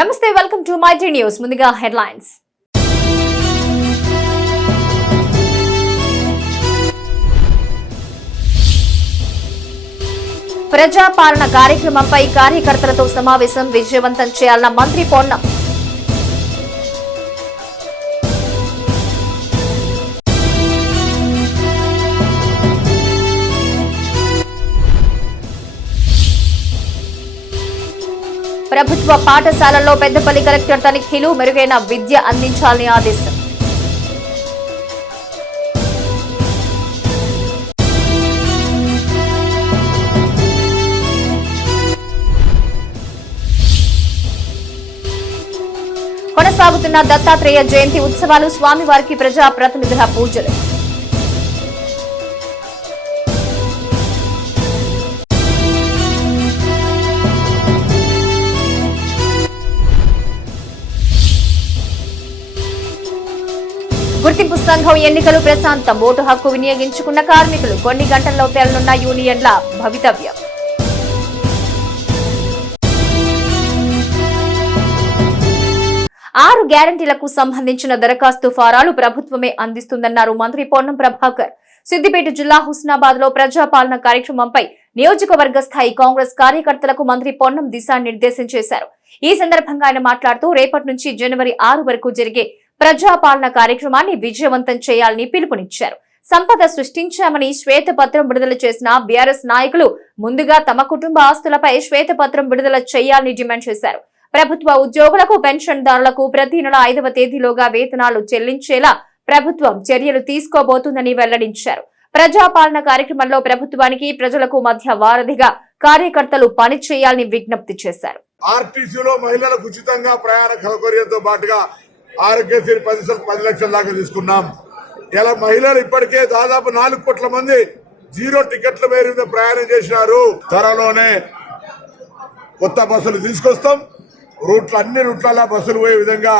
నమస్తే, welcome to mighty news. ముందుగా headlines. ప్రజాపాలన కార్యక్రమంపై కార్యకర్తలతో సమావేశం విజయవంతం చేయాలన్న మంత్రి పొన్నం. ప్రభుత్వ పాఠశాలల్లో పెద్దపల్లి కలెక్టర్ తనిఖీలు, మెరుగైన విద్య అందించాలని ఆదేశం. కొనసాగుతున్న దత్తాత్రేయ జయంతి ఉత్సవాలు, స్వామివారికి ప్రజా ప్రతినిధుల పూజలు. గుర్తింపు సంఘం ఎన్నికలు ప్రశాంతం, ఓటు హక్కు వినియోగించుకున్న కార్మికులు, కొన్ని గంటల్లో తేలనున్న యూనియన్ల భవితవ్యం. ఆరు గ్యారంటీలకు సంబంధించిన దరఖాస్తు ఫారాలు ప్రభుత్వమే అందిస్తుందన్నారు మంత్రి పొన్నం ప్రభాకర్. సిద్దిపేట జిల్లా హుస్నాబాద్ లో ప్రజాపాలన కార్యక్రమంపై నియోజకవర్గ స్థాయి కాంగ్రెస్ కార్యకర్తలకు మంత్రి పొన్నం దిశానిర్దేశం చేశారు. ఈ సందర్భంగా ఆయన మాట్లాడుతూ రేపటి నుంచి జనవరి 6 వరకు జరిగే ప్రజాపాలన కార్యక్రమాన్ని విజయవంతం చేయాలని పిలుపునిచ్చారు. సంపద సృష్టించామని శ్వేతపత్రం విడుదల చేసిన బీఆర్ఎస్ నాయకులు ముందుగా తమ కుటుంబ ఆస్తులపై శ్వేతపత్రం విడుదల చేయాలని డిమాండ్ చేశారు. ప్రభుత్వ ఉద్యోగులకు, పెన్షన్దారులకు ప్రతి నెల 5వ తేదీలోగా వేతనాలు చెల్లించేలా ప్రభుత్వం చర్యలు తీసుకోబోతుందని వెల్లడించారు. ప్రజాపాలన కార్యక్రమంలో ప్రభుత్వానికి, ప్రజలకు మధ్య వారధిగా కార్యకర్తలు పనిచేయాలని విజ్ఞప్తి చేశారు. ఆర్టీసీలో మహిళలకు ఉచితంగా ప్రయాణ సౌకర్యంతో పాటుగా ఆరోగ్యశ్రీ 10 లక్షల దాకా తీసుకున్నాం. ఇలా మహిళలు ఇప్పటికే దాదాపు 4 కోట్ల మంది జీరో టికెట్ల మీద ప్రయాణం చేసినారు. త్వరలోనే కొత్త బస్సులు తీసుకొస్తాం. అన్ని రూట్లలో బస్సులు పోయే విధంగా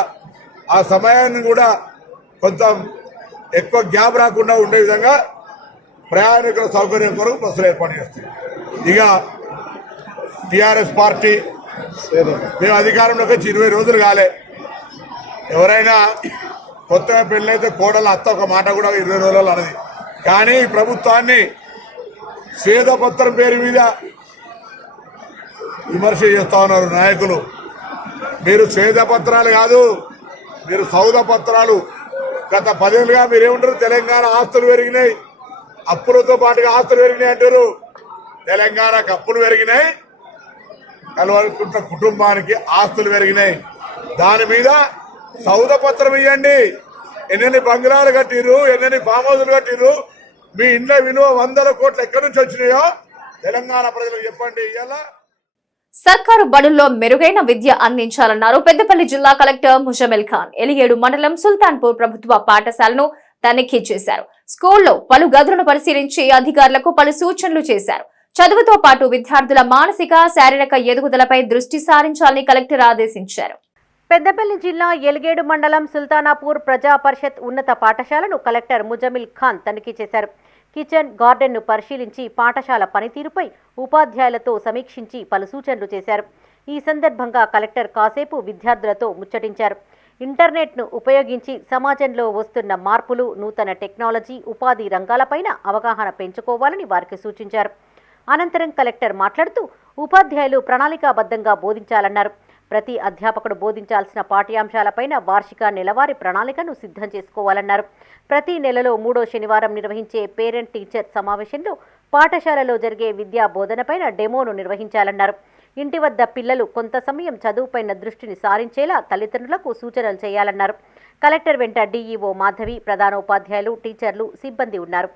ఆ సమయాన్ని కూడా కొంత ఎక్కువ గ్యాప్ రాకుండా ఉండే విధంగా ప్రయాణికుల సౌకర్యం కొరకు బస్సులు ఏర్పాటు చేస్తాం. ఇక టిఆర్ఎస్ పార్టీ మేము అధికారంలోకి వచ్చి 20 రోజులు కాలే. ఎవరైనా కొత్తగా పెళ్ళైతే కోడలు అత్త ఒక మాట కూడా 20 రోజులు అన్నది. కానీ ఈ ప్రభుత్వాన్ని శ్వేతపత్రం పేరు మీద విమర్శ చేస్తా ఉన్నారు నాయకులు. మీరు శ్వేతపత్రాలు కాదు, మీరు సౌద పత్రాలు. గత 10 ఏళ్ళుగా మీరేమంటారు? తెలంగాణ ఆస్తులు పెరిగినాయి, అప్పులతో పాటుగా ఆస్తులు పెరిగినాయి అంటారు. తెలంగాణకు అప్పులు పెరిగినాయి, కలవకుంట కుటుంబానికి ఆస్తులు పెరిగినాయి. దాని మీద సౌద పత్రం ఇవ్వండి. ఎన్నెన్ని బంగ్లాలు కట్టిరు, ఎన్నెన్ని ఫామ్ హౌస్లు కట్టిరు, మీ ఇండ్ల విలువ 100 కోట్లు ఎక్కడి నుంచి వచ్చినాయో తెలంగాణ ప్రజలకు చెప్పండి. ఇలా సర్కారు బడుల్లో మెరుగైన విద్య అందించాలన్నారు పెద్దపల్లి జిల్లా కలెక్టర్ ముజమిల్ ఖాన్. ఎలిగేడు మండలం సుల్తాన్పూర్ ప్రభుత్వ పాఠశాలను తనిఖీ చేశారు. స్కూల్లో పలు గదులను పరిశీలించి అధికారులకు పలు సూచనలు చేశారు. చదువుతో పాటు విద్యార్థుల మానసిక, శారీరక ఎదుగుదలపై దృష్టి సారించాలని కలెక్టర్ ఆదేశించారు. పెద్దపల్లి జిల్లా ఎలిగేడు మండలం సుల్తానాపూర్ ప్రజా పరిషత్ ఉన్నత పాఠశాలను కలెక్టర్ ముజమిల్ ఖాన్ తనిఖీ చేశారు. కిచెన్, గార్డెన్ను పరిశీలించి పాఠశాల పనితీరుపై ఉపాధ్యాయులతో సమీక్షించి పలు సూచనలు చేశారు. ఈ సందర్భంగా కలెక్టర్ కాసేపు విద్యార్థులతో ముచ్చటించారు. ఇంటర్నెట్ను ఉపయోగించి సమాజంలో వస్తున్న మార్పులు, నూతన టెక్నాలజీ, ఉపాధి రంగాలపైన అవగాహన పెంచుకోవాలని వారికి సూచించారు. అనంతరం కలెక్టర్ మాట్లాడుతూ ఉపాధ్యాయులు ప్రణాళికాబద్ధంగా బోధించాలన్నారు. ప్రతి అధ్యాపకుడు బోధించాల్సిన పాఠ్యాంశాలపైన వార్షిక, నెలవారీ ప్రణాళికను సిద్ధం చేసుకోవాలన్నారు. ప్రతి నెలలో 3వ శనివారం నిర్వహించే పేరెంట్ టీచర్ సమావేశంలో పాఠశాలలో జరిగే విద్యా బోధనపైన డెమోను నిర్వహించాలన్నారు. ఇంటి వద్ద పిల్లలు కొంత సమయం చదువుపైన దృష్టిని సారించేలా తల్లిదండ్రులకు సూచనలు చేయాలన్నారు. కలెక్టర్ వెంట డీఈఓ మాధవి, ప్రధానోపాధ్యాయులు, టీచర్లు, సిబ్బంది ఉన్నారు.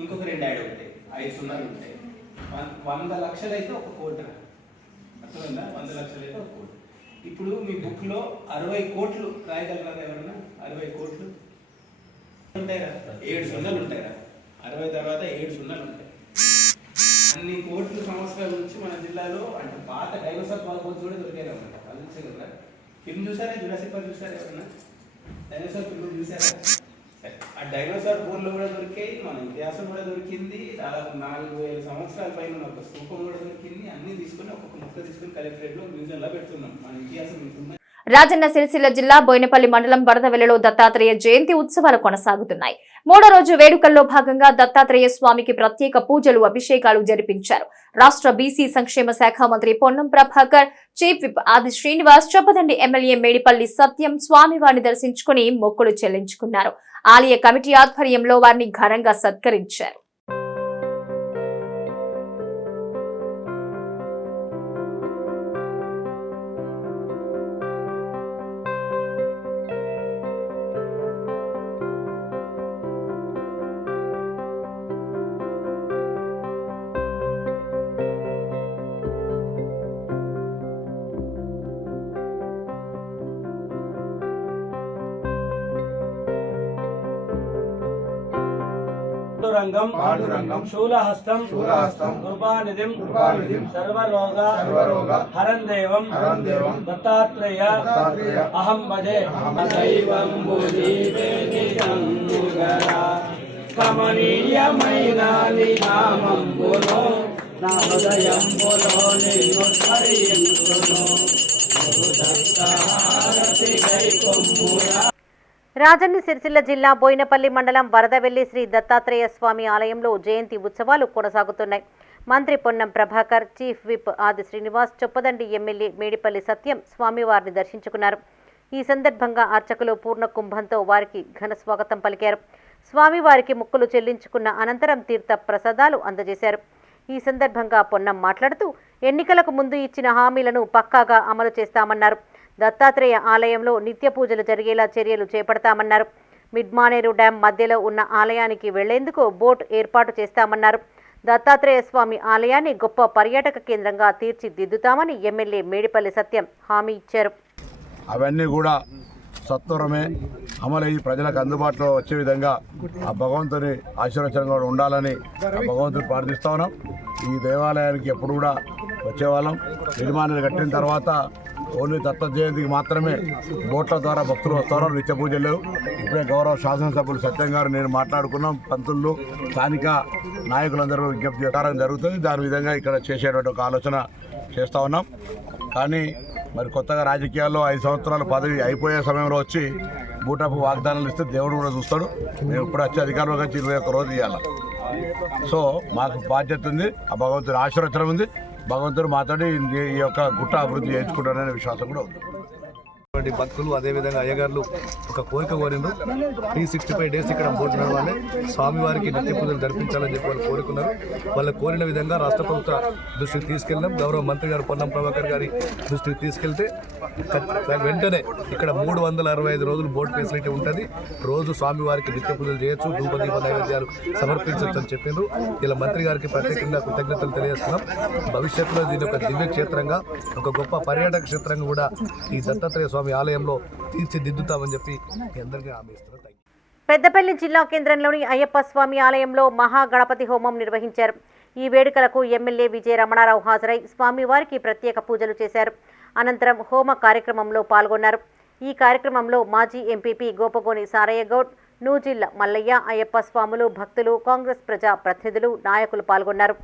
ఇంకొక 2 యాడ్ ఉంటాయి, 5 సున్నాలు ఉంటాయి. 100 లక్షలు అయితే ఒక కోటి. అర్థమైందా? 100 లక్షలు అయితే ఒక కోటి. ఇప్పుడు మీ బుక్ లో 60 కోట్లు రాయగలరా ఎవరన్నా? 60 కోట్లు ఉంటాయి కదా, 7 సున్నాలు ఉంటాయి కదా. 60 తర్వాత 7 సున్నాలు ఉంటాయి. అన్ని కోట్ల సంవత్సరాల నుంచి మన జిల్లాలో అంటే పాత డైనోసార్ పాలపోతు కూడా దొరికారు అన్నమాట. అది చూసే కదా ఫిల్మ్ చూసారా? జురాసిక్ పార్క్ చూసారా? ఎవరన్నా డైనోసార్ ఫిల్మ్ చూసారా? ఆ డైనోసార్ బోన్లు కూడా దొరికాయి, మన ఇతిహాసం కూడా దొరికింది, దాదాపు 4000 సంవత్సరాల పైన ఒక స్తూపం కూడా దొరికింది. అన్ని తీసుకొని ఒక్కొక్క ముక్క తీసుకొని కలెక్టరేట్ లో మ్యూజియం లో పెడుతున్నాం. మన ఇతిహాసం ఇంత రాజన్న సిరిసిల్ల జిల్లా బోయినపల్లి మండలం వరదవెల్లిలో దత్తాత్రేయ జయంతి ఉత్సవాలు కొనసాగుతున్నాయి. మూడో రోజు వేడుకల్లో భాగంగా దత్తాత్రేయ స్వామికి ప్రత్యేక పూజలు, అభిషేకాలు జరిపించారు. రాష్ట్ర బీసీ సంక్షేమ శాఖ మంత్రి పొన్నం ప్రభాకర్, చీఫ్ విప్ ఆది శ్రీనివాస్, చొప్పదండి ఎమ్మెల్యే మేడిపల్లి సత్యం స్వామివారిని దర్శించుకుని మొక్కులు చెల్లించుకున్నారు. ఆలయ కమిటీ ఆధ్వర్యంలో వారిని ఘనంగా సత్కరించారు. పాండురంగం శూలహస్తం కృపానిధిం సర్వరోగ హరందేవం దత్తాత్రేయ అహం భజే దైవం కమనీయమైన నామంబులో నా హృదయంబులో నిన్ను స్మరించును దత్తహారతి గైకొమ్మురా. రాజన్న సిరిసిల్ల జిల్లా బోయినపల్లి మండలం వరదవెల్లి శ్రీ దత్తాత్రేయ స్వామి ఆలయంలో జయంతి ఉత్సవాలు కొనసాగుతున్నాయి. మంత్రి పొన్నం ప్రభాకర్, చీఫ్ విప్ ఆది శ్రీనివాస్, చొప్పదండి ఎమ్మెల్యే మేడిపల్లి సత్యం స్వామివారిని దర్శించుకున్నారు. ఈ సందర్భంగా అర్చకులు పూర్ణ కుంభంతో వారికి ఘన స్వాగతం పలికారు. స్వామివారికి మొక్కులు చెల్లించుకున్న అనంతరం తీర్థ ప్రసాదాలు అందజేశారు. ఈ సందర్భంగా పొన్నం మాట్లాడుతూ ఎన్నికలకు ముందు ఇచ్చిన హామీలను పక్కాగా అమలు చేస్తామన్నారు. దత్తాత్రేయ ఆలయంలో నిత్య పూజలు జరిగేలా చర్యలు చేపడతామన్నారు. మిడ్మానేరు డ్యాం మధ్యలో ఉన్న ఆలయానికి వెళ్లేందుకు బోట్ ఏర్పాటు చేస్తామన్నారు. దత్తాత్రేయ స్వామి ఆలయాన్ని గొప్ప పర్యాటక కేంద్రంగా తీర్చిదిద్దుతామని ఎమ్మెల్యే మేడిపల్లి సత్యం హామీ ఇచ్చారు. అవన్నీ కూడా సత్వరమే అమలయ్యి ప్రజలకు అందుబాటులో వచ్చే విధంగా ఆ భగవంతుని ఆశీర్వచనంగా ఉండాలని ఆ భగవంతుని ప్రార్థిస్తా ఉన్నాం. ఈ దేవాలయానికి ఎప్పుడు కూడా వచ్చేవాళ్ళం. నిర్మాణాలు కట్టిన తర్వాత ఓన్లీ దత్త జయంతికి మాత్రమే బోట్ల ద్వారా భక్తులు వస్తారు, నిత్య పూజలు లేవు. ఇప్పుడే గౌరవ శాసనసభ్యులు సత్యం గారు నేను మాట్లాడుకున్నాం. పంతులు స్థానిక నాయకులందరూ విజ్ఞప్తి చేయడం జరుగుతుంది. దాని విధంగా ఇక్కడ చేసేటువంటి ఒక ఆలోచన చేస్తూ ఉన్నాం. కానీ మరి కొత్తగా రాజకీయాల్లో 5 సంవత్సరాల పదవి అయిపోయే సమయంలో వచ్చి బూటపు వాగ్దానాలు ఇస్తే దేవుడు కూడా చూస్తాడు. మేము ఇప్పుడు వచ్చి అధికారంలోకి వచ్చి 21 రోజు ఇవ్వాలి. సో మాకు బాధ్యత ఉంది, ఆ భగవంతుని ఆశీర్వచనం ఉంది. భగవంతుడు మాట్లాడి ఈ యొక్క గుట్ట అభివృద్ధి చేయించుకుంటారనే విశ్వాసం కూడా ఉంది. భక్తులు అదేవిధంగా అయ్యగారులు ఒక కోరిక కోరిండ్రు. 365 డేస్ ఇక్కడ బోట్ నడవాలి, స్వామివారికి నిత్య పూజలు జరిపించాలని చెప్పి వాళ్ళు కోరుకున్నారు. వాళ్ళు కోరిన విధంగా రాష్ట్ర ప్రభుత్వ దృష్టికి తీసుకెళ్ళాం. గౌరవ మంత్రి గారు పొన్నం ప్రభాకర్ గారి దృష్టికి తీసుకెళ్తే వెంటనే ఇక్కడ 365 రోజులు బోట్ ఫెసిలిటీ ఉంటుంది. రోజు స్వామివారికి నిత్య పూజలు చేయొచ్చు, ధూపదీప నైవేద్యాలు సమర్పించవచ్చు అని చెప్పిండ్రు. ఇలా మంత్రి గారికి ప్రత్యేకంగా కృతజ్ఞతలు తెలియజేస్తున్నాం. భవిష్యత్తులో దీని ఒక దివ్య క్షేత్రంగా, ఒక గొప్ప పర్యాటక క్షేత్రంగా కూడా ఈ దత్తాత్రేయ స్వామి ఆలయంలో తీర్చిదిద్దుతామని చెప్పి అందరికీ హామీ ఇస్తున్నారు. పెద్దపల్లి జిల్లా కేంద్రంలోని అయ్యప్ప స్వామి ఆలయంలో మహా గణపతి హోమం నిర్వహించారు. ఈ వేడుకలకు ఎమ్మెల్యే విజయ రమణారావు హాజరై స్వామివారికి ప్రత్యేక పూజలు చేశారు. అనంతరం హోమ కార్యక్రమంలో పాల్గొన్నారు. ఈ కార్యక్రమంలో మాజీ ఎంపీపీ గోపగోని సారయ్య గౌడ్, నూజిల్ల మల్లయ్య, అయ్యప్ప స్వాములు, భక్తులు, కాంగ్రెస్ ప్రజా ప్రతినిధులు, నాయకులు పాల్గొన్నారు.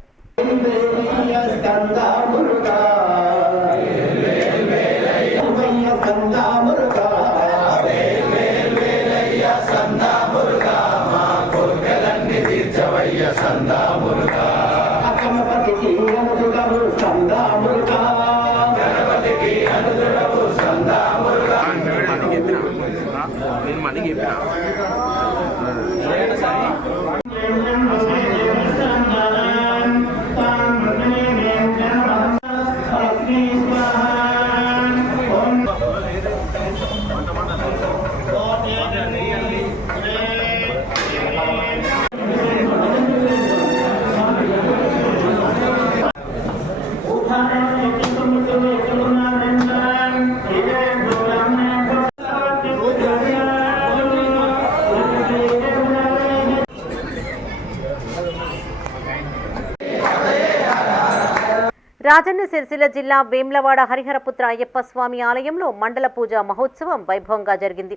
రాజన్న సిరిసిల్ల జిల్లా వేమ్లవాడ హరిహరపుత్ర అయ్యప్ప స్వామి ఆలయంలో మండల పూజ మహోత్సవం వైభవంగా జరిగింది.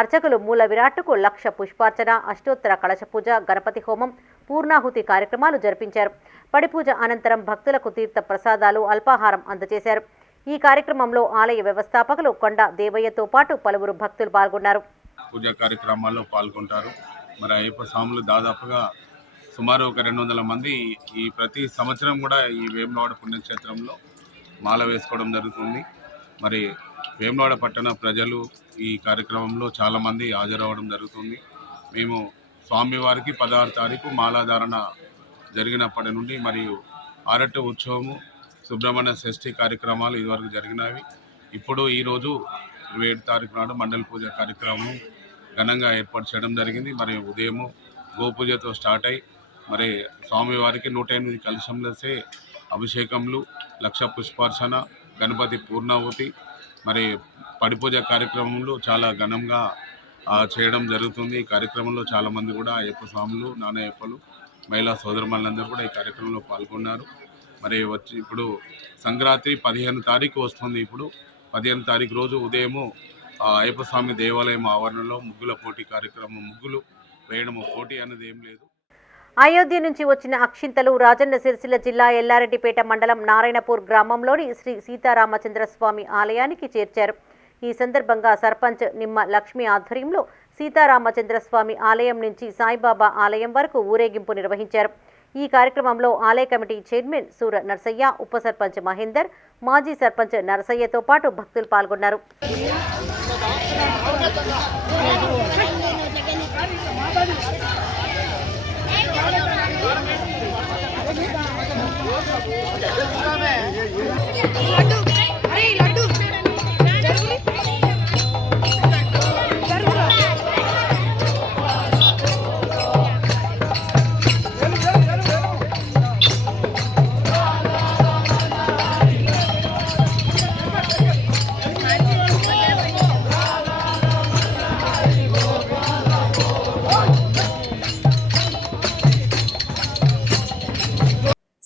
అర్చకులు మూల విరాట్టుకు 1,00,000 పుష్పార్చన, అష్టోత్తర కలశ పూజ, గణపతి హోమం, పూర్ణాహుతి కార్యక్రమాలు జరిపించారు. పడిపూజ అనంతరం భక్తులకు తీర్థ ప్రసాదాలు, అల్పాహారం అందజేశారు. ఈ కార్యక్రమంలో ఆలయ వ్యవస్థాపకులు కొండ దేవయ్యతో పాటు పలువురు భక్తులు పాల్గొన్నారు. పూజా కార్యక్రమాల్లో పాల్గొంటారు. మరి అయ్యప్ప స్వాములు దాదాపుగా సుమారు ఒక 200 మంది ఈ ప్రతి సంవత్సరం కూడా ఈ వేములవాడ పుణ్యక్షేత్రంలో మాల వేసుకోవడం జరుగుతుంది. మరి వేములవాడ పట్టణ ప్రజలు ఈ కార్యక్రమంలో చాలామంది హాజరవ్వడం జరుగుతుంది. మేము స్వామివారికి 16 తారీఖు మాలాధారణ జరిగినప్పటి నుండి మరియు ఆరట్టు ఉత్సవము, సుబ్రహ్మణ్య షష్ఠి కార్యక్రమాలు ఇదివరకు జరిగినవి. ఇప్పుడు ఈరోజు 27 తారీఖు నాడు మండల పూజ కార్యక్రమం ఘనంగా ఏర్పాటు చేయడం జరిగింది. మరి ఉదయము గోపూజతో స్టార్ట్ అయ్యి మరి స్వామివారికి 108 కలశంలసే అభిషేకములు, 1,00,000 పుష్పార్చన, గణపతి పూర్ణాహుతి, మరి పడిపూజ కార్యక్రమంలో చాలా ఘనంగా చేయడం జరుగుతుంది. ఈ కార్యక్రమంలో చాలామంది కూడా అయ్యప్ప స్వాములు, నానయ్యప్పలు, మహిళా సోదరులందరూ కూడా ఈ కార్యక్రమంలో పాల్గొన్నారు. మరి ఇప్పుడు సంక్రాంతి 15 తారీఖు వస్తుంది. ఇప్పుడు 15 తారీఖు రోజు ఉదయము అయ్యప్ప స్వామి దేవాలయం ఆవరణలో ముగ్గుల పోటీ కార్యక్రమం, ముగ్గులు వేయడము, పోటీ అనేది ఏం లేదు. అయోధ్య నుంచి వచ్చిన అక్షింతలు రాజన్న సిరిసిల్ల జిల్లా ఎల్లారెడ్డిపేట మండలం నారాయణపూర్ గ్రామంలోని శ్రీ సీతారామచంద్ర స్వామి ఆలయానికి చేర్చారు. ఈ సందర్భంగా సర్పంచ్ నిమ్మ లక్ష్మి ఆధ్వర్యంలో సీతారామచంద్ర స్వామి ఆలయం నుంచి సాయిబాబా ఆలయం వరకు ఊరేగింపు నిర్వహించారు. ఈ కార్యక్రమంలో ఆలయ కమిటీ చైర్మన్ సూర నర్సయ్య, ఉప సర్పంచ్ మహేందర్, మాజీ సర్పంచ్ నరసయ్యతో పాటు భక్తులు పాల్గొన్నారు.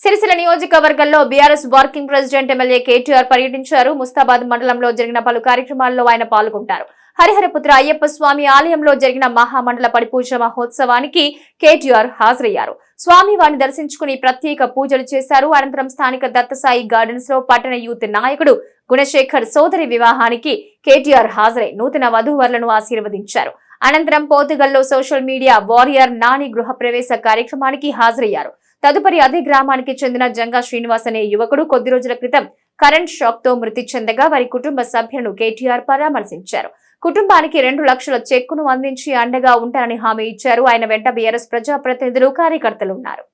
సిరిసిల్ల నియోజకవర్గంలో BRS working president MLA KTR పర్యటించారు. ముస్తాబాద్ మండలంలో జరిగిన పలు కార్యక్రమాల్లో ఆయన పాల్గొంటారు. హరిహరపుత్ర అయ్యప్ప స్వామి ఆలయంలో జరిగిన మహామండల పడిపూజ మహోత్సవానికి కేటీఆర్ హాజరయ్యారు. స్వామివారిని దర్శించుకుని ప్రత్యేక పూజలు చేశారు. అనంతరం స్థానిక దత్తసాయి గార్డెన్స్ లో పట్టణ యూత్ నాయకుడు గుణశేఖర్ సోదరి వివాహానికి కేటీఆర్ హాజరై నూతన వధూవరులను ఆశీర్వదించారు. అనంతరం పోతుగల్లో సోషల్ మీడియా వారియర్ నాని గృహప్రవేశ కార్యక్రమానికి హాజరయ్యారు. తదుపరి అదే గ్రామానికి చెందిన జంగా శ్రీనివాస్ అనే యువకుడు కొద్ది రోజుల క్రితం కరెంట్ షాక్ తో మృతి చెందగా వారి కుటుంబ సభ్యులను కేటీఆర్ పరామర్శించారు. కుటుంబానికి 2 లక్షల చెక్కును అందించి అండగా ఉంటారని హామీ ఇచ్చారు. ఆయన వెంట బీఆర్ఎస్ ప్రజాప్రతినిధులు, కార్యకర్తలు ఉన్నారు.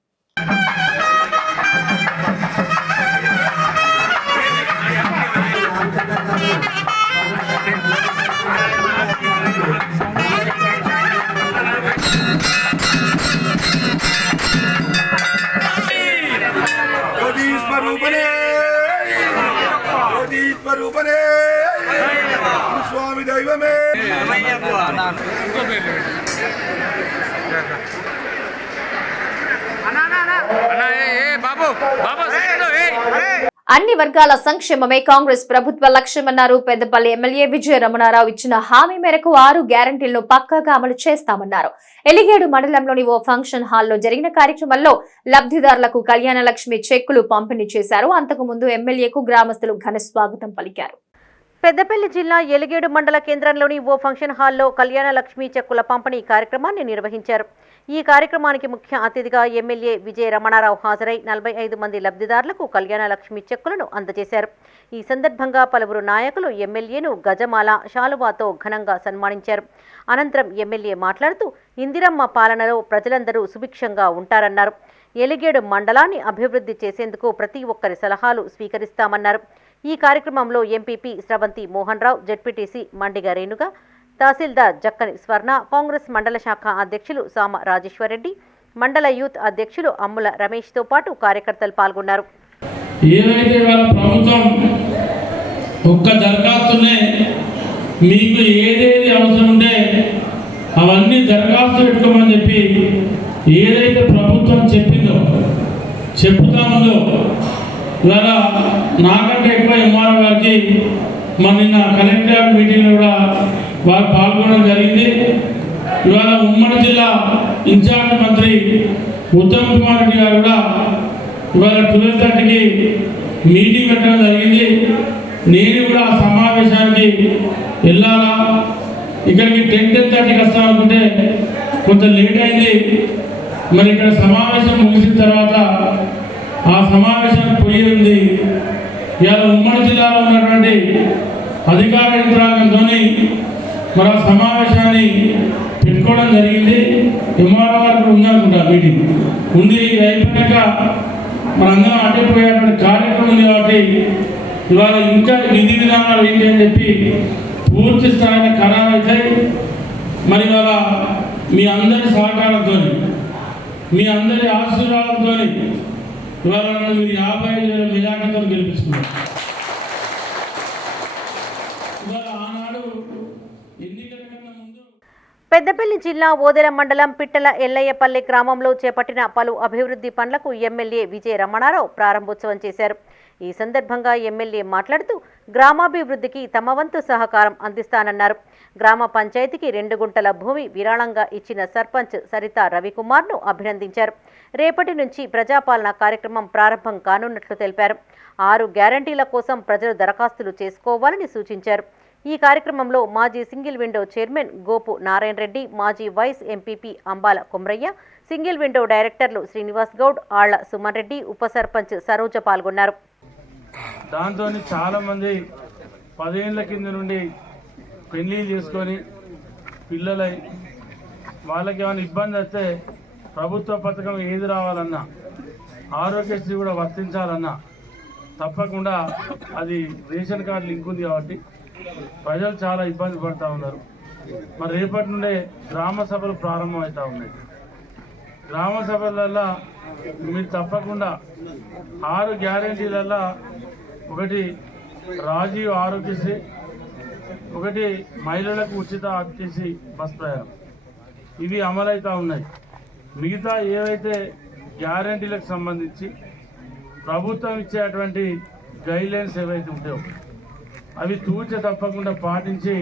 స్వామి దైవమే. అన్ని వర్గాల సంక్షేమమే కాంగ్రెస్ ప్రభుత్వ లక్ష్యమన్నారు. పెద్దపల్లి ఎమ్మెల్యే విజయ రమణారావు ఇచ్చిన హామీ మేరకు 6 గ్యారంటీలను పక్కాగా అమలు చేస్తామన్నారు. ఎలిగేడు మండలంలోని ఓ ఫంక్షన్ హాల్లో జరిగిన కార్యక్రమంలో లబ్ధిదారులకు కళ్యాణ లక్ష్మి చెక్కులు పంపిణీ చేశారు. అంతకుముందు ఎమ్మెల్యేకు గ్రామస్తులు ఘన స్వాగతం పలికారు. పెద్దపల్లి జిల్లా ఎలిగేడు మండల కేంద్రంలోని ఓ ఫంక్షన్ హాల్లో కళ్యాణ లక్ష్మి చెక్కుల పంపిణీ కార్యక్రమాన్ని నిర్వహించారు. ఈ కార్యక్రమానికి ముఖ్య అతిథిగా ఎమ్మెల్యే విజయ రమణారావు హాజరై 45 మంది లబ్ధిదారులకు కళ్యాణ లక్ష్మి చెక్కులను అందజేశారు. ఈ సందర్భంగా పలువురు నాయకులు ఎమ్మెల్యేను గజమాల, శాలువాతో ఘనంగా సన్మానించారు. అనంతరం ఎమ్మెల్యే మాట్లాడుతూ ఇందిరమ్మ పాలనలో ప్రజలందరూ సుభిక్షంగా ఉంటారన్నారు. ఎలిగేడు మండలాన్ని అభివృద్ధి చేసేందుకు ప్రతి ఒక్కరి సలహాలు స్వీకరిస్తామన్నారు. ఈ కార్యక్రమంలో ఎంపీపీ స్రవంతి మోహన్ రావు, జెడ్పీటీసీ మండిగ రేణుగ, తహసీల్దార్ జక్కని స్వర్ణ, కాంగ్రెస్ మండల శాఖ అధ్యక్షులు సామ రాజేశ్వరరెడ్డి, మండల యూత్ అధ్యక్షులు అమ్ముల రమేష్తో పాటు కార్యకర్తలు పాల్గొన్నారు. ఏదైతే వాళ్ళ ప్రభుత్వం ఒక్క దరఖాస్తునే మీకు ఏదేది అవసరం ఉంటే అవన్నీ దరఖాస్తు పెట్టుకోమని చెప్పి ఏదైతే ప్రభుత్వం చెప్తామో ఇవాళ నాకంటే ఎక్కువ ఎంఆర్ఓ గారికి నిన్న కలెక్టర్ మీటింగ్లో కూడా వారు పాల్గొనడం జరిగింది. ఇవాళ ఉమ్మడి జిల్లా ఇన్ఛార్జ్ మంత్రి ఉత్తమ్ కుమార్ రెడ్డి గారు కూడా ఇవాళ 12:30కి మీటింగ్ పెట్టడం జరిగింది. నేను కూడా ఆ సమావేశానికి వెళ్ళాలా, ఇక్కడికి 10:30కి వస్తాం అనుకుంటే కొంత లేట్ అయింది. మరి ఇక్కడ సమావేశం ముగిసిన తర్వాత ఆ సమావేశానికి పోయి ఉంది. ఇవాళ ఉమ్మడి జిల్లాలో ఉన్నటువంటి అధికార యంత్రాంగంతో మరి ఆ సమావేశాన్ని పెట్టుకోవడం జరిగింది. ఎంఆర్ఓ గారు ఉందనుకుంటా మీటింగ్ ఉంది. అయిపోయాక మనందరం అడ్డపోయేటువంటి కార్యక్రమం ఉంది కాబట్టి ఇవాళ ఇంకా విధి విధానాలు ఏంటి అని చెప్పి పూర్తి స్థాయిలో ఖరారు అవుతాయి. మరి ఇవాళ మీ అందరి సహకారంతో, మీ అందరి ఆశీర్వాదంతో ఇవాళ మీరు 55,000 మెజార్టీతో గెలిపించుకున్నారు. ఇవాళ ఆనాడు ఎన్నికల కన్నా ముందు పెద్దపల్లి జిల్లా ఓదెల మండలం పిట్టల ఎల్లయ్యపల్లి గ్రామంలో చేపట్టిన పలు అభివృద్ధి పనులకు ఎమ్మెల్యే విజయ రమణారావు ప్రారంభోత్సవం చేశారు. ఈ సందర్భంగా ఎమ్మెల్యే మాట్లాడుతూ గ్రామాభివృద్ధికి తమ వంతు సహకారం అందిస్తానన్నారు. గ్రామ పంచాయతీకి 2 గుంటల భూమి విరాళంగా ఇచ్చిన సర్పంచ్ సరిత రవికుమార్ను అభినందించారు. రేపటి నుంచి ప్రజాపాలన కార్యక్రమం ప్రారంభం కానున్నట్లు తెలిపారు. 6 గ్యారంటీల కోసం ప్రజలు దరఖాస్తులు చేసుకోవాలని సూచించారు. ఈ కార్యక్రమంలో మాజీ single window chairman Gopu Narayana Reddy, మాజీ vice MPP Ambala Komaraiah, single window డైరెక్టర్లు శ్రీనివాస్ గౌడ్, ఆళ్ల సుమన్ రెడ్డి, ఉప సర్పంచ్ సరోజ పాల్గొన్నారు. దాంతో చాలామంది 10 ఏళ్ల కింద నుండి పెళ్లిళ్ళు చేసుకొని పిల్లలై వాళ్ళకి ఏమైనా ఇబ్బంది వస్తే ప్రభుత్వ పథకం ఏది రావాలన్నా, ఆరోగ్యశ్రీ కూడా వర్తించాలన్నా తప్పకుండా అది రేషన్ కార్డు లింక్ ఉంది కాబట్టి ప్రజలు చాలా ఇబ్బంది పడుతూ ఉన్నారు. మరి రేపటి నుండే గ్రామ సభలు ప్రారంభమవుతూ ఉన్నాయి. గ్రామ సభలల్లో మీరు తప్పకుండా 6 గ్యారెంటీలల్లో ఒకటి రాజీవ్ ఆరోగ్యశ్రీ, ఒకటి మహిళలకు ఉచిత ఆర్టీసీ బస్ ప్రయాణం, ఇవి అమలవుతూ ఉన్నాయి. మిగతా ఏవైతే గ్యారెంటీలకు సంబంధించి ప్రభుత్వం ఇచ్చేటువంటి గైడ్లైన్స్ ఏవైతే ఉంటాయో అవి తూచ తప్పకుండా పాటించి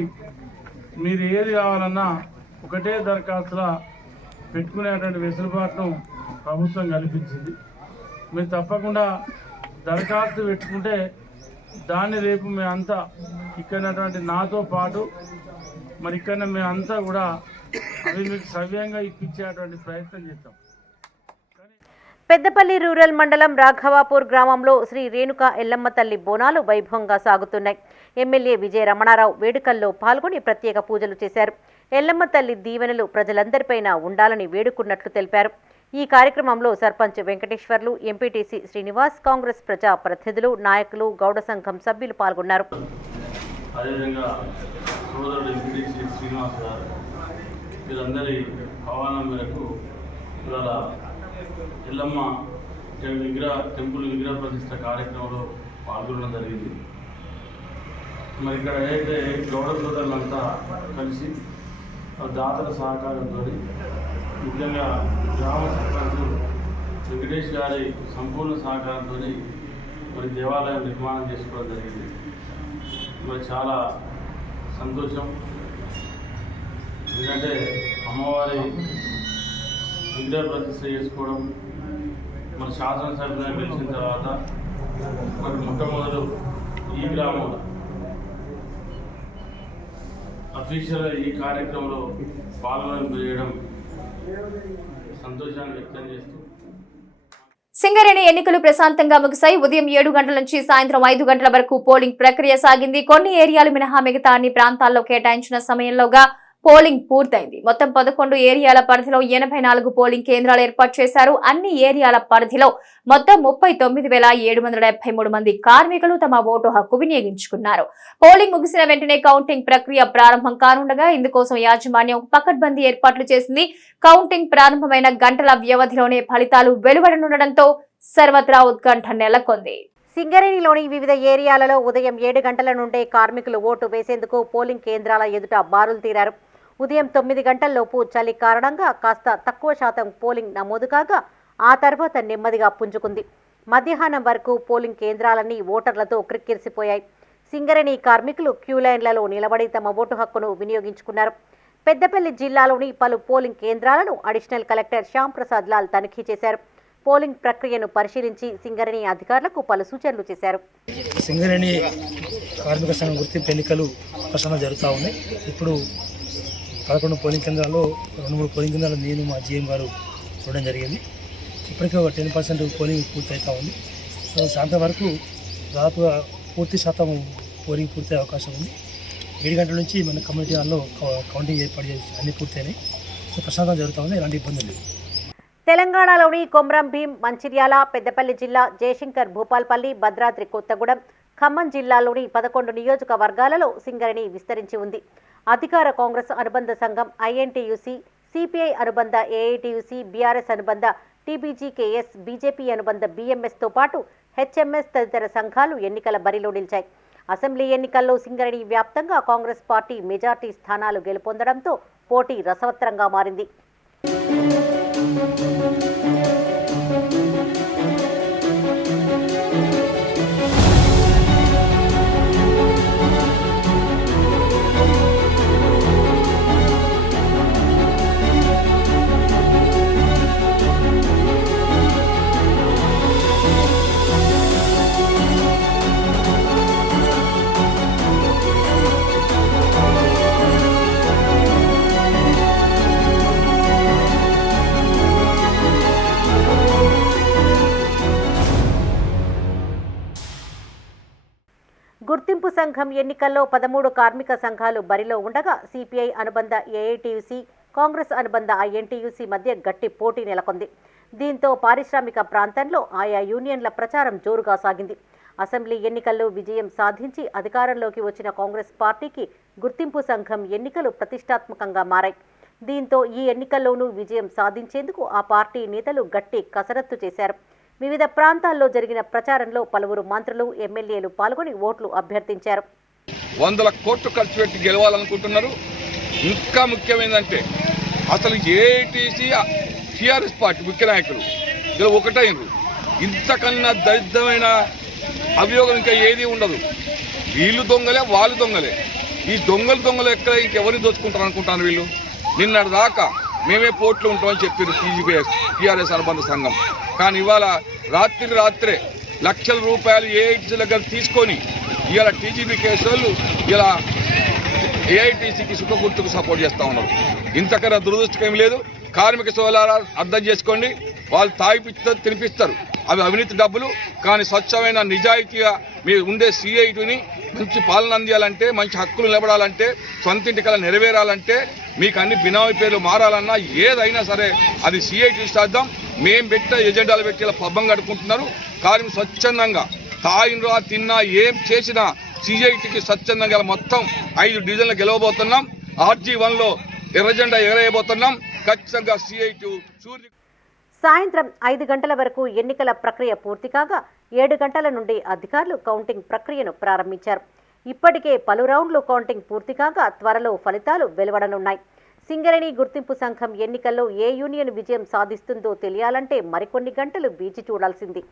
మీరు ఏది కావాలన్నా ఒకటే దరఖాస్తులా పెట్టుకునేటువంటి వెసులుబాటును ప్రభుత్వం కల్పించింది. మీరు తప్పకుండా దరఖాస్తు పెట్టుకుంటే దాన్ని రేపు మేమంతా ఇక్కడటువంటి నాతో పాటు మరి ఇక్కడ మేమంతా కూడా అవి మీకు సవ్యంగా ఇప్పించేటువంటి ప్రయత్నం చేస్తాం. పెద్దపల్లి రూరల్ మండలం రాఘవాపూర్ గ్రామంలో శ్రీ రేణుకా ఎల్లమ్మ తల్లి బోనాలు వైభవంగా సాగుతున్నాయి. ఎమ్మెల్యే విజయ రమణారావు వేడుకల్లో పాల్గొని ప్రత్యేక పూజలు చేశారు. ఎల్లమ్మ తల్లి దీవెనలు ప్రజలందరిపైన ఉండాలని వేడుకున్నట్లు తెలిపారు. ఈ కార్యక్రమంలో సర్పంచ్ వెంకటేశ్వర్లు, ఎంపీటీసీ శ్రీనివాస్, కాంగ్రెస్ ప్రజా ప్రతినిధులు, నాయకులు, గౌడ సంఘం సభ్యులు పాల్గొన్నారు. అదేవిధంగా సోదరుడు ఎంపీటీసీ శ్రీనివాస్ గారు వీరందరి ఆహ్వానం మేరకు ఇవాళ ఎల్లమ్మ టెంపుల్ విగ్రహ ప్రతిష్ట కార్యక్రమంలో పాల్గొనడం జరిగింది. మరి ఇక్కడ ఏదైతే గౌడ సోదరులంతా కలిసి దాతల సహకారంతో, ముఖ్యంగా గ్రామ సర్పంచ్ వెంకటేష్ గారి సంపూర్ణ సహకారంతో మరి దేవాలయం నిర్మాణం చేసుకోవడం జరిగింది. మరి చాలా సంతోషం. ఎందుకంటే అమ్మవారి విగ్రహ ప్రతిష్ట చేసుకోవడం మన శాసనసభ్యులుగా గెలిచిన తర్వాత మరి మొట్టమొదలు ఈ గ్రామంలో అఫీషియల్గా ఈ కార్యక్రమంలో పాల్గొనడం సంతోషాన్ని వ్యక్తం చేస్తూ సింగరేణి ఎన్నికలు ప్రశాంతంగా ముగిశాయి. ఉదయం 7 గంటల నుంచి సాయంత్రం 5 గంటల వరకు పోలింగ్ ప్రక్రియ సాగింది. కొన్ని ఏరియాలు మినహా మిగతా అన్ని ప్రాంతాల్లో కేటాయించిన సమయంలోగా పోలింగ్ పూర్తయింది. మొత్తం 11 ఏరియాల పరిధిలో 84 పోలింగ్ కేంద్రాలు ఏర్పాటు చేశారు. అన్ని ఏరియాల పరిధిలో మొత్తం 39,773 మంది కార్మికులు తమ ఓటు హక్కు వినియోగించుకున్నారు. పోలింగ్ ముగిసిన వెంటనే కౌంటింగ్ ప్రక్రియ ప్రారంభం కానుండగా ఇందుకోసం యాజమాన్యం పకడ్బందీ ఏర్పాట్లు చేసింది. కౌంటింగ్ ప్రారంభమైన గంటల వ్యవధిలోనే ఫలితాలు వెలువడనుండటంతో సర్వత్రా ఉత్కంఠ నెలకొంది. సింగరేణిలోని వివిధ ఏరియాలలో ఉదయం 7 గంటల నుండే కార్మికులు ఓటు వేసేందుకు పోలింగ్ కేంద్రాల ఎదుట బారులు తీరారు. ఉదయం 9 గంటల్లోపు చలి కారణంగా కాస్త తక్కువ శాతం పోలింగ్ నమోదు కాగా ఆ తర్వాత నెమ్మదిగా పుంజుకుంది. మధ్యాహ్నం వరకు పోలింగ్ కేంద్రాలన్నీ ఓటర్లతో క్రిక్కిరిసిపోయాయి. సింగరేణి కార్మికులు క్యూ లైన్లలో నిలబడి తమ ఓటు హక్కును వినియోగించుకున్నారు. పెద్దపల్లి జిల్లాలోని పలు పోలింగ్ కేంద్రాలను అడిషనల్ కలెక్టర్ శ్యామ్ ప్రసాద్ లాల్ తనిఖీ చేశారు. పోలింగ్ ప్రక్రియను పరిశీలించి సింగరేణి అధికారులకు పలు సూచనలు చేశారు. సింగరేణి కార్మిక సంఘం గుర్తింపు ఎన్నికలు ప్రశాంతంగా జరుగుతూ ఉన్నాయి. ఇప్పుడు 11 పోలింగ్ కేంద్రాల్లో 2-3 పోలింగ్ కేంద్రాలు నేను మా జీఎం గారు చూడడం జరిగింది. ఇప్పటికే ఒక 10% పోలింగ్ పూర్తవుతూ ఉంది. సాయంత్రం వరకు దాదాపుగా పూర్తి శాతం పోలింగ్ పూర్తయ్యే అవకాశం ఉంది. 7 గంటల నుంచి మన కమ్యూనిటీ హాల్లో కౌంటింగ్ ఏర్పాటు చేసి అన్ని పూర్తయినాయి. ప్రశాంతంగా జరుగుతూ ఉంది, ఎలాంటి ఇబ్బందులు లేవు. తెలంగాణలోని కొమ్రం భీం, మంచిర్యాల, పెద్దపల్లి జిల్లా, జయశంకర్, భూపాల్పల్లి, భద్రాద్రి కొత్తగూడెం, ఖమ్మం జిల్లాలోని 11 నియోజకవర్గాలలో సింగరేణి విస్తరించి ఉంది. అధికార కాంగ్రెస్ అనుబంధ సంఘం ఐఎన్టీయూసీ, సిపిఐ అనుబంధ ఏఐటీయూసీ, బీఆర్ఎస్ అనుబంధ టీబీజీకేఎస్, బీజేపీ అనుబంధ బీఎంఎస్తో పాటు హెచ్ఎంఎస్ తదితర సంఘాలు ఎన్నికల బరిలో నిలిచాయి. అసెంబ్లీ ఎన్నికల్లో సింగరేణి వ్యాప్తంగా కాంగ్రెస్ పార్టీ మెజార్టీ స్థానాలు గెలుపొందడంతో పోటీ రసవత్తరంగా మారింది. గుర్తింపు సంఘం ఎన్నికల్లో 13 కార్మిక సంఘాలు బరిలో ఉండగా సిపిఐ అనుబంధ ఏఐటీయూసీ, కాంగ్రెస్ అనుబంధ ఐఎన్టీయూసీ మధ్య గట్టి పోటీ నెలకొంది. దీంతో పారిశ్రామిక ప్రాంతంలో ఆయా యూనియన్ల ప్రచారం జోరుగా సాగింది. అసెంబ్లీ ఎన్నికల్లో విజయం సాధించి అధికారంలోకి వచ్చిన కాంగ్రెస్ పార్టీకి గుర్తింపు సంఘం ఎన్నికలు ప్రతిష్టాత్మకంగా మారాయి. దీంతో ఈ ఎన్నికల్లోనూ విజయం సాధించేందుకు ఆ పార్టీ నేతలు గట్టి కసరత్తు చేశారు. వివిధ ప్రాంతాల్లో జరిగిన ప్రచారంలో పలువురు మంత్రులు, ఎమ్మెల్యేలు పాల్గొని ఓట్లు అభ్యర్థించారు. 100 కోట్లు ఖర్చు పెట్టి గెలవాలనుకుంటున్నారు. ఇంకా ముఖ్యమైనదంటే అసలు ఏఐటీసీ, టీఆర్ఎస్ పార్టీ ముఖ్య నాయకులు ఇలా ఒకటైనరు. ఇంతకన్నా దరిద్రమైన అభియోగం ఇంకా ఏది ఉండదు. వీళ్ళు దొంగలే, వాళ్ళు దొంగలే. ఈ దొంగలు ఎక్కడ ఇంకెవరిని దోచుకుంటారు అనుకుంటారు వీళ్ళు. నిన్నటి దాకా మేమే పోర్టులో ఉంటామని చెప్పారు టీఆర్ఎస్ అనుబంధ సంఘం. కానీ ఇవాళ రాత్రే లక్షల రూపాయలు ఏఐటీసీ దగ్గర తీసుకొని ఇవాళ టీజీబీ కేసు వాళ్ళు ఇలా ఏఐటీసీకి సుఖ గుర్తుకు సపోర్ట్ చేస్తూ ఉన్నారు. ఇంతకన్నా దురదృష్టం లేదు. కార్మిక సోదరులారా అర్థం చేసుకోండి. వాళ్ళు తాగిపిస్తారు, తినిపిస్తారు. అవి అవినీతి డబ్బులు. కానీ స్వచ్ఛమైన నిజాయితీగా మీరు ఉండే సిఐటిని మంచి పాలన అందియాలంటే, మంచి హక్కులు నిలబడాలంటే, సొంతింటి కల నెరవేరాలంటే, మీకు అన్ని బినామీ పేర్లు మారాలన్నా ఏదైనా సరే అది సిఐటి సాధ్యం. మేము పెట్టే ఎజెండాలు పెట్టి ఇలా పబ్బం కడుకుంటున్నారు. కానీ స్వచ్ఛందంగా తాగినరా తిన్నా ఏం చేసినా సిఐటికి స్వచ్ఛందంగా మొత్తం 5 డివిజన్లు గెలవబోతున్నాం. RG1లో ఎర్రజెండా ఎగరేయబోతున్నాం. ఖచ్చితంగా సిఐటి సూర్య. సాయంత్రం 5 గంటల వరకు ఎన్నికల ప్రక్రియ పూర్తి కాగా 7 గంటల నుండి అధికారులు కౌంటింగ్ ప్రక్రియను ప్రారంభించారు. ఇప్పటికే పలు రౌండ్లు కౌంటింగ్ పూర్తి కాగా త్వరలో ఫలితాలు వెలువడనున్నాయి. సింగరేణి గుర్తింపు సంఘం ఎన్నికల్లో ఏ యూనియన్ విజయం సాధిస్తుందో తెలియాలంటే మరికొన్ని గంటలు వేచి చూడాల్సింది.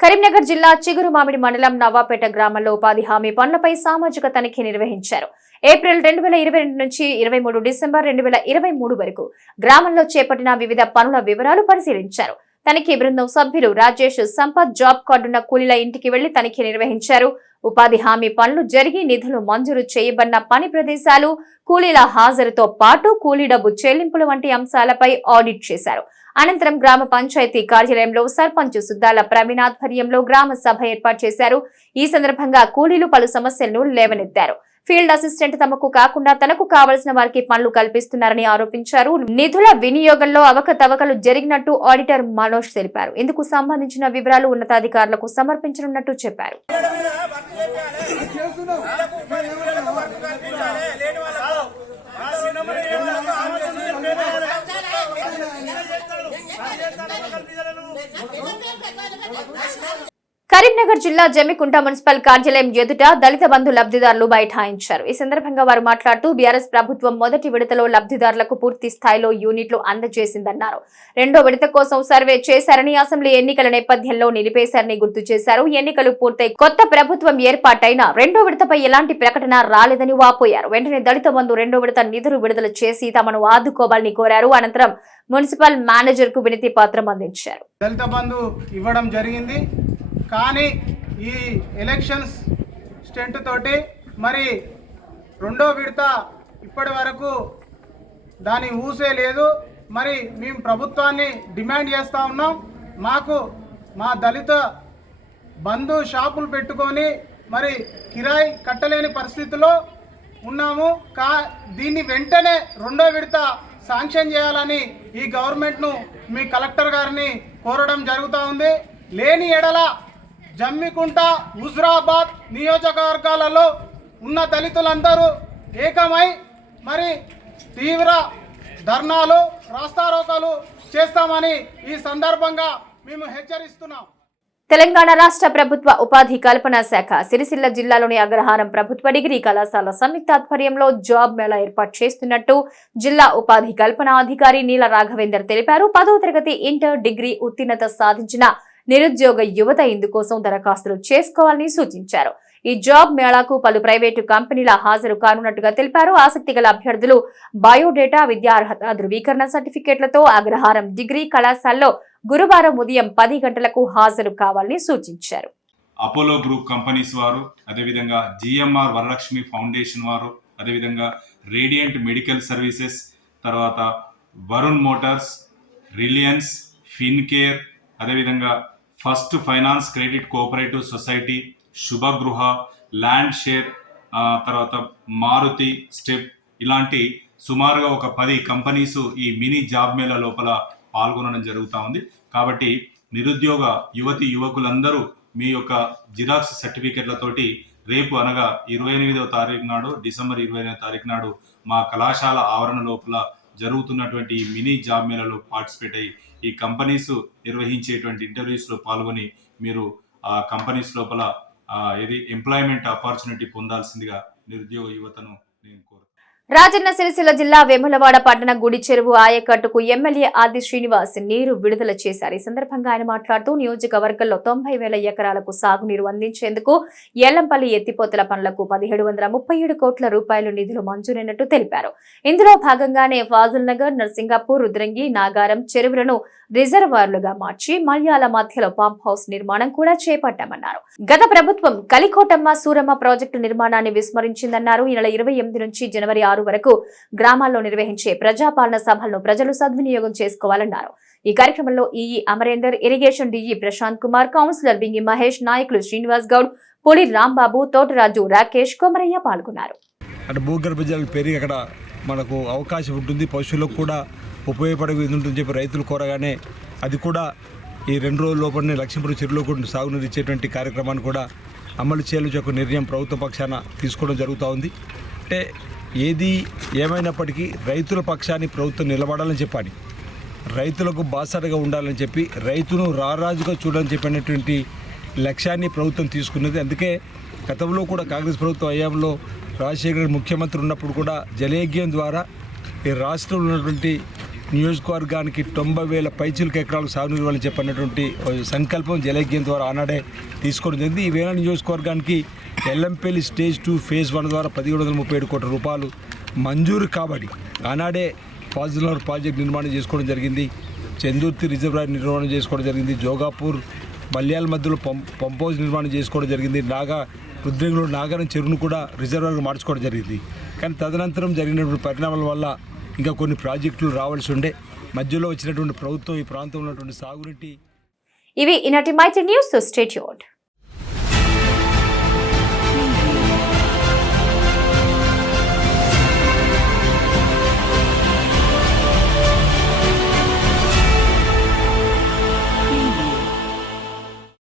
కరీంనగర్ జిల్లా చిగురుమామిడి మండలం నవాపేట గ్రామంలో ఉపాధి హామీ పనులపై సామాజిక తనిఖీ నిర్వహించారు. ఏప్రిల్ 2022 నుంచి 23 డిసెంబర్ 2023 వరకు గ్రామంలో చేపట్టిన వివిధ పనుల వివరాలు పరిశీలించారు. తనిఖీ బృందం సభ్యులు రాజేష్, సంపత్ జాబ్ కార్డున్న కూలీల ఇంటికి వెళ్లి తనిఖీ నిర్వహించారు. ఉపాధి హామీ పనులు జరిగి నిధులు మంజూరు చేయబడిన పని ప్రదేశాలు, కూలీల హాజరుతో పాటు కూలీ డబ్బు చెల్లింపులు వంటి అంశాలపై ఆడిట్ చేశారు. అనంతరం గ్రామ పంచాయతీ కార్యాలయంలో సర్పంచ్ సుద్దాల ప్రవీణ్ ఆధ్వర్యంలో గ్రామ సభ ఏర్పాటు చేశారు. ఈ సందర్భంగా కూలీలు పలు సమస్యలను లేవనెత్తారు. ఫీల్డ్ అసిస్టెంట్ తమకు కాకుండా తనకు కావలసిన వారికి పనులు కల్పిస్తున్నారని ఆరోపించారు. నిధుల వినియోగంలో అవకతవకలు జరిగినట్టు ఆడిటర్ మనోజ్ తెలిపారు. ఇందుకు సంబంధించిన వివరాలు ఉన్నతాధికారులకు సమర్పించనున్నట్టు చెప్పారు. కరీంనగర్ జిల్లా జమ్మికుంట మున్సిపల్ కార్యాలయం ఎదుట దళిత బంధు లబ్ధిదారులు బైఠాయించారు. ఈ సందర్భంగా వారు మాట్లాడుతూ బీఆర్ఎస్ ప్రభుత్వం మొదటి విడతలో లబ్ధిదారులకు పూర్తి స్థాయిలో యూనిట్లు అందజేసిందన్నారు. రెండో విడత కోసం సర్వే చేశారని, అసెంబ్లీ ఎన్నికల నేపథ్యంలో నిలిపేశారని గుర్తు చేశారు. ఎన్నికలు పూర్తయి కొత్త ప్రభుత్వం ఏర్పాటైనా రెండో విడతపై ఎలాంటి ప్రకటన రాలేదని వాపోయారు. వెంటనే దళిత బంధు రెండో విడత నిధులు విడుదల చేసి తమను ఆదుకోవాలని కోరారు. అనంతరం మున్సిపల్ మేనేజర్ కు వినతి పత్రం అందించారు. దళిత బంధు ఇవ్వడం జరిగింది, కానీ ఈ ఎలక్షన్స్ స్టెంట్ తోటి మరి రెండో విడత ఇప్పటి వరకు దాని ఊసే లేదు. మరి మేము ప్రభుత్వాన్ని డిమాండ్ చేస్తూ ఉన్నాం. మాకు మా దళిత బంధు షాపులు పెట్టుకొని మరి కిరాయి కట్టలేని పరిస్థితిలో ఉన్నాము. దీన్ని వెంటనే రెండో విడత శాంక్షన్ చేయాలని ఈ గవర్నమెంట్ను మీ కలెక్టర్ గారిని కోరడం జరుగుతూ ఉంది. లేని ఎడల జమ్మికుంట, హుజురాబాద్ నియోజకవర్గాలలో ఉన్న దళితులందరూ ఏకమై మరి తీవ్ర ధర్నాలు, రాస్తారోకాలు చేస్తామని ఈ సందర్భంగా మేము హెచ్చరిస్తున్నాం. తెలంగాణ రాష్ట్ర ప్రభుత్వ ఉపాధి కల్పన శాఖ సిరిసిల్ల జిల్లాలోని అగ్రహారం ప్రభుత్వ డిగ్రీ కళాశాల సంయుక్త ఆధ్వర్యంలో జాబ్ మేళా ఏర్పాటు చేస్తున్నట్టు జిల్లా ఉపాధి కల్పన అధికారి నీల రాఘవేందర్ తెలిపారు. 10వ తరగతి, ఇంటర్, డిగ్రీ ఉత్తీర్ణత సాధించిన నిరుద్యోగ యువత ఇందుకోసం దరఖాస్తులు చేసుకోవాలని సూచించారు. ఈ జాబ్ మేళాకు పలు ప్రైవేటు కంపెనీల హాజరు కానున్నట్టుగా తెలిపారు. ఆసక్తి గల అభ్యర్థులు బయోడేటా, విద్యార్హత ధృవీకరణ సర్టిఫికేట్లతో అగ్రహారం డిగ్రీ కళాశాలలో గురువారం ఉదయం 10 గంటలకు హాజరు కావాలని సూచించారు. అపోలో గ్రూప్ కంపెనీస్ వారు, అదేవిధంగా జిఎంఆర్ వరలక్ష్మి ఫౌండేషన్ వారు, అదేవిధంగా రేడియంట్ మెడికల్ సర్వీసెస్, తర్వాత వరుణ్ మోటార్స్, రిలయన్స్, ఫిన్కేర్, అదేవిధంగా first finance credit cooperative society, Shubhagruha, land share, తర్వాత మారుతి స్టెప్, ఇలాంటి సుమారుగా ఒక 10 కంపెనీస్ ఈ మినీ జాబ్ మేళా లోపల పాల్గొనడం జరుగుతూ ఉంది. కాబట్టి నిరుద్యోగ యువతి యువకులందరూ మీ యొక్క జిరాక్స్ సర్టిఫికెట్లతోటి రేపు అనగా 28వ తారీఖు నాడు, డిసెంబర్ 28వ తారీఖు నాడు మా కళాశాల ఆవరణ లోపల జరుగుతున్నటువంటి ఈ మినీ జాబ్ మేళాలో పార్టిసిపేట్ అయ్యి ఈ కంపెనీస్ నిర్వహించేటువంటి ఇంటర్వ్యూస్లో పాల్గొని మీరు ఆ కంపెనీస్ లోపల ఎంప్లాయ్మెంట్ ఆపర్చునిటీ పొందాల్సిందిగా నిరుద్యోగ యువతను నేను కోరుతున్నాను. రాజన్న సిరిసిల్ల జిల్లా వేములవాడ పట్టణ గుడి చెరువు ఆయకట్టుకు ఎమ్మెల్యే ఆది శ్రీనివాస్ నీరు విడుదల చేశారు. ఈ సందర్భంగా ఆయన మాట్లాడుతూ నియోజకవర్గంలో 90,000 ఎకరాలకు సాగునీరు అందించేందుకు ఏలంపల్లి ఎత్తిపోతల పనులకు 1737 కోట్ల రూపాయలు నిధులు మంజూరైనట్టు తెలిపారు. ఇందులో భాగంగానే ఫాజుల్ నగర్, నర్సింగాపూర్, రుద్రంగి, నాగారం చెరువులను రిజర్వాయర్లుగా మార్చి మల్యాల మధ్యలో పంప్ హౌస్ నిర్మాణం కూడా చేపట్టామన్నారు. గత ప్రభుత్వం కలికోటమ్మ, సూరమ్మ ప్రాజెక్టు నిర్మాణాన్ని విస్మరించిందన్నారు. ఈ నెల 28 నుంచి జనవరి 6 వరకు గ్రామాల్లో నిర్వహించే ప్రజాపాలన సభలను ప్రజలు సద్వినియోగం చేసుకోవాలన్నారు. ఈ కార్యక్రమంలో EE Amarender, irrigation DE Prashant Kumar, councillor Bingi Mahesh, నాయకులు శ్రీనివాస్ గౌడ్, పులి రాంబాబు, తోటరాజు, రాకేష్, కొమరయ్య పాల్గొన్నారు. అంటే భూగర్భ జలాలు పెరిగి అక్కడ మనకు అవకాశం ఉంటుంది, పశువులకు కూడా ఉపయోగపడే ఉంటుందని చెప్పి రైతులు కోరగానే అది కూడా ఈ 2 రోజుల లోపలనే లక్ష్మీపురం చెరువులో కూడా సాగునీరు ఇచ్చేటువంటి కార్యక్రమాన్ని కూడా అమలు చేయాలని ఒక నిర్ణయం ప్రభుత్వ పక్షాన తీసుకోవడం జరుగుతూ ఉంది. అంటే ఏది ఏమైనప్పటికీ రైతుల పక్షాన్ని ప్రభుత్వం నిలబడాలని చెప్పాలి, రైతులకు బాసటగా ఉండాలని చెప్పి, రైతును రారాజుగా చూడాలని చెప్పినటువంటి లక్ష్యాన్ని ప్రభుత్వం తీసుకున్నది. అందుకే గతంలో కూడా కాంగ్రెస్ ప్రభుత్వం హయాంలో రాజశేఖర్ ముఖ్యమంత్రి ఉన్నప్పుడు కూడా జలయజ్ఞం ద్వారా ఈ రాష్ట్రంలో ఉన్నటువంటి నియోజకవర్గానికి 90,000 పైచిలకు ఎకరాలకు సాగునీరు ఇవ్వాలని చెప్పినటువంటి సంకల్పం జలయజ్ఞం ద్వారా ఆనాడే తీసుకోవడం జరిగింది. ఈ వేళ నియోజకవర్గానికి ఎల్లంపల్లి స్టేజ్ 2 ఫేజ్ 1 ద్వారా 1737 కోట్ల రూపాయలు మంజూరు కాబట్టి ఆనాడే ఫాజుల్ నగర్ ప్రాజెక్ట్ నిర్మాణం చేసుకోవడం జరిగింది, చందుర్తి రిజర్వాయర్ నిర్మాణం చేసుకోవడం జరిగింది, జోగాపూర్ మల్యాల మధ్యలో పంప్ హౌస్ నిర్మాణం చేసుకోవడం జరిగింది, రుద్రంగిలో నాగారం చెరువును కూడా రిజర్వాయర్గా మార్చుకోవడం జరిగింది. కానీ తదనంతరం జరిగినటువంటి పరిణామాల వల్ల ఇంకా కొన్ని ప్రాజెక్టులు రావాల్సి ఉండే మధ్యలో వచ్చినటువంటి ప్రభుత్వం ఈ ప్రాంతంలో ఉన్నటువంటి సాగునీటి. ఇవి ఈనాటి మైత్రి న్యూస్. Stay tuned.